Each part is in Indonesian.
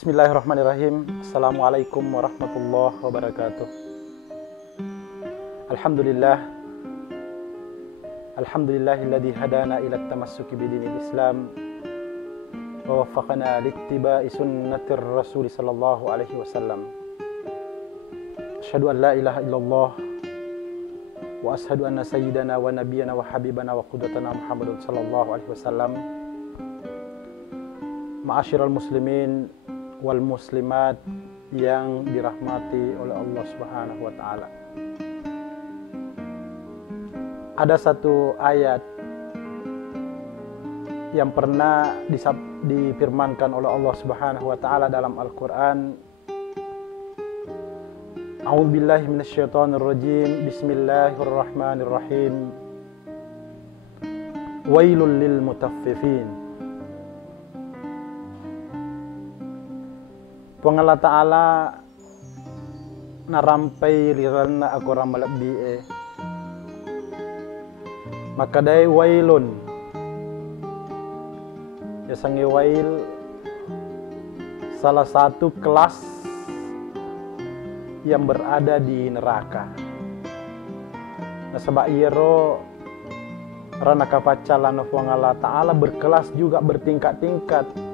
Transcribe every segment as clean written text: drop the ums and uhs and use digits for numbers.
Bismillahirrahmanirrahim. Assalamualaikum warahmatullahi wabarakatuh. Alhamdulillahilladzi hadana ila tamassuki bidinil Islam wa waffaqana littiba'i sunnatir Rasul sallallahu alaihi wasallam. Asyhadu an la ilaha illallah wa asyhadu anna sayyidana wa nabiyyana wa habibana wa qudwatana Muhammadun sallallahu alaihi wasallam. Ma'asyiral muslimin wal muslimat yang dirahmati oleh Allah Subhanahu wa taala. Ada satu ayat yang pernah difirmankan oleh Allah Subhanahu wa taala dalam Al-Qur'an. A'udzubillahi minasyaitonir rajim. Bismillahirrahmanirrahim. Wailul lil mutaffifin. Allah Ta'ala narampai rirana aku ramalabie maka day wailun ya sangi wail salah satu kelas yang berada di neraka. Nah sebab iro rana kapacalan Allah Ta'ala berkelas juga bertingkat-tingkat.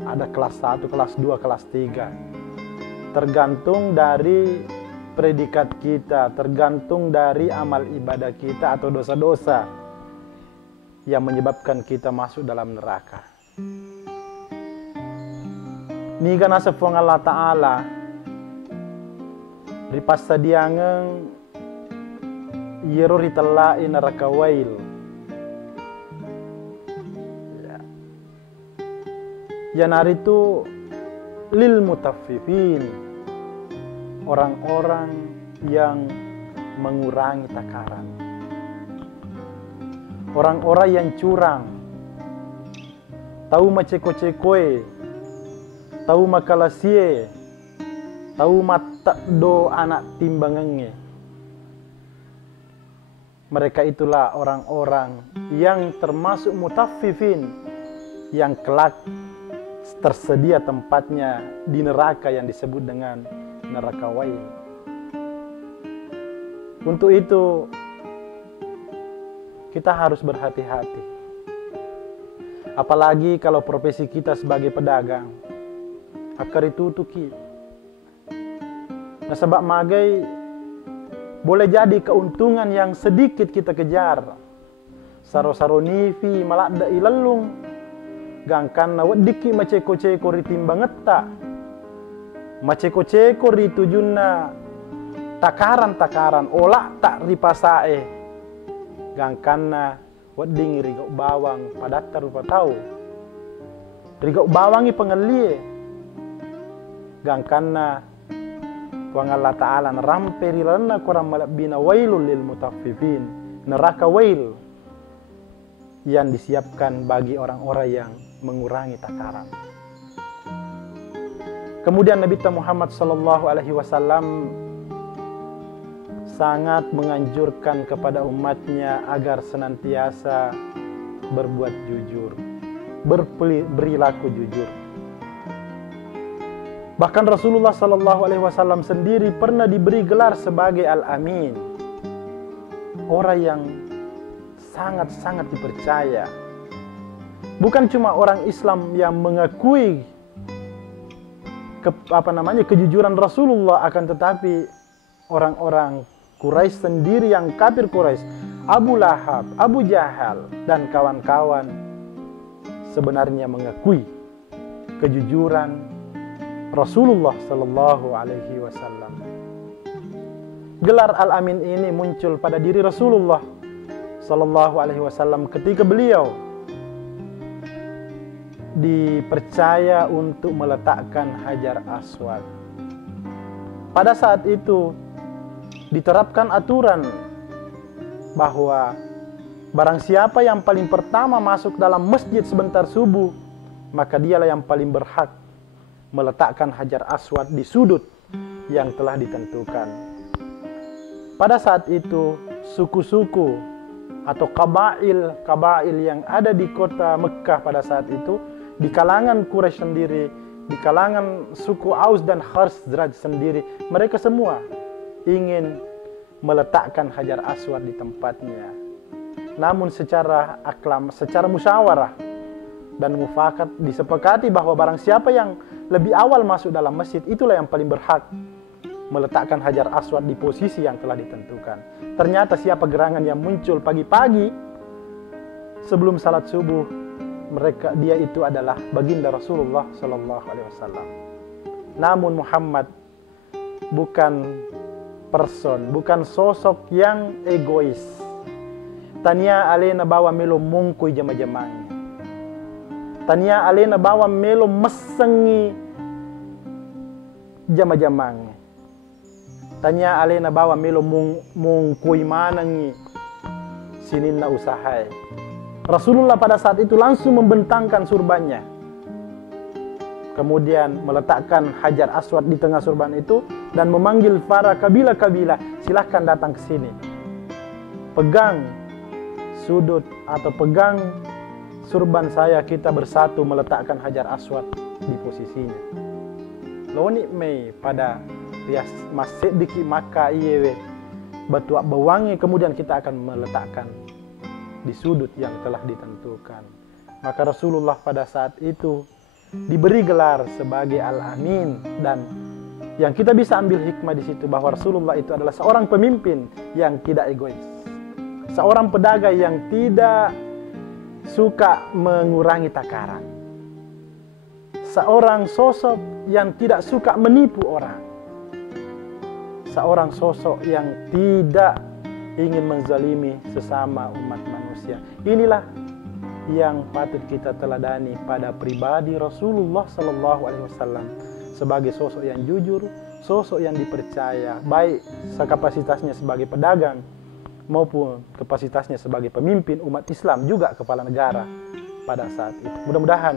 Ada kelas 1, kelas 2, kelas 3. Tergantung dari predikat kita, tergantung dari amal ibadah kita atau dosa-dosa yang menyebabkan kita masuk dalam neraka. Ni kana sepong Allah Ta'ala ripasa diangeng yero ritellai neraka wail. Yanar itu lil mutaffifin, orang-orang yang mengurangi takaran, orang-orang yang curang, tahu maceko-cekoe, tahu makalasie, tahu mata do anak timbangenge. Mereka itulah orang-orang yang termasuk mutaffifin, yang kelak tersedia tempatnya di neraka yang disebut dengan neraka wail. Untuk itu kita harus berhati-hati. Apalagi kalau profesi kita sebagai pedagang. Akar itu tuki. Nah sebab magai boleh jadi keuntungan yang sedikit kita kejar. Saro-saro nifi malak da ilalung. Gangkan na wadiki maceko-ceko ritimbang etta. Maceko-ceko ritujunna takaran-takaran olak tak ripasae. Gangkan na wading rigau bawang padatta rupa tahu. Rigau bawangi pengelie. Gangkan na Allah Ta'ala naramperi lana kurang malabina wailul lil mutaffifin. Neraka wail yang disiapkan bagi orang-orang yang mengurangi takaran. Kemudian Nabi Muhammad sallallahu alaihi wasallam sangat menganjurkan kepada umatnya agar senantiasa berbuat jujur, berperilaku jujur. Bahkan Rasulullah sallallahu alaihi wasallam sendiri pernah diberi gelar sebagai Al-Amin, orang yang sangat-sangat dipercaya. Bukan cuma orang Islam yang mengakui kejujuran Rasulullah, akan tetapi orang-orang Quraisy sendiri yang kafir Quraisy, Abu Lahab, Abu Jahal dan kawan-kawan sebenarnya mengakui kejujuran Rasulullah sallallahu alaihi wasallam. Gelar Al-Amin ini muncul pada diri Rasulullah sallallahu alaihi wasallam ketika beliau dipercaya untuk meletakkan Hajar Aswad. Pada saat itu diterapkan aturan bahwa barang siapa yang paling pertama masuk dalam masjid sebentar subuh, maka dialah yang paling berhak meletakkan Hajar Aswad di sudut yang telah ditentukan. Pada saat itu suku-suku atau kabail yang ada di kota Mekah pada saat itu, di kalangan Quraisy sendiri di kalangan suku Aus dan Khazraj sendiri, mereka semua ingin meletakkan Hajar Aswad di tempatnya. Namun secara aklam, secara musyawarah dan mufakat disepakati bahwa barang siapa yang lebih awal masuk dalam masjid, itulah yang paling berhak meletakkan Hajar Aswad di posisi yang telah ditentukan. Ternyata siapa gerangan yang muncul pagi-pagi sebelum salat subuh, dia itu adalah baginda Rasulullah Sallallahu Alaihi Wasallam. Namun Muhammad bukan bukan sosok yang egois. Tania alena bawa melo mungkui jama-jamangnya. Tania alena bawa melo mesengi jama-jamangnya. Tanya alena bawa melo mungkui manangi sininna usahai. Rasulullah pada saat itu langsung membentangkan surbannya, kemudian meletakkan Hajar Aswad di tengah surban itu dan memanggil para kabilah-kabilah, silahkan datang ke sini, pegang sudut atau pegang surban saya, kita bersatu meletakkan Hajar Aswad di posisinya. Loni mei pada rias masjid di Makkah iyewe batuak bewangi, kemudian kita akan meletakkan di sudut yang telah ditentukan. Maka Rasulullah pada saat itu diberi gelar sebagai Al-Amin, dan yang kita bisa ambil hikmah di situ bahwa Rasulullah itu adalah seorang pemimpin yang tidak egois, seorang pedagang yang tidak suka mengurangi takaran, seorang sosok yang tidak suka menipu orang, seorang sosok yang tidak ingin menzalimi sesama umat manusia. Inilah yang patut kita teladani pada pribadi Rasulullah Sallallahu Alaihi Wasallam sebagai sosok yang jujur, sosok yang dipercaya, baik kapasitasnya sebagai pedagang maupun kapasitasnya sebagai pemimpin umat Islam, juga kepala negara pada saat itu. Mudah-mudahan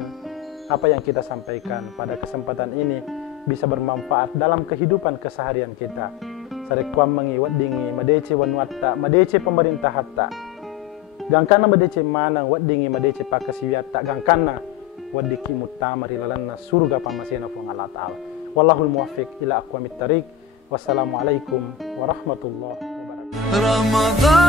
apa yang kita sampaikan pada kesempatan ini bisa bermanfaat dalam kehidupan keseharian kita. Sarekuam mengiwat dingi madece wanwatta madece pemerintah hatta gangkana madece mana wat dingi madece pakasiwiatta gangkana wadiki mutamari lalanna surga pamasena fu Allah taala. Wallahul muwaffiq ila aqwamit thariq. Wassalamualaikum warahmatullahi wabarakatuh.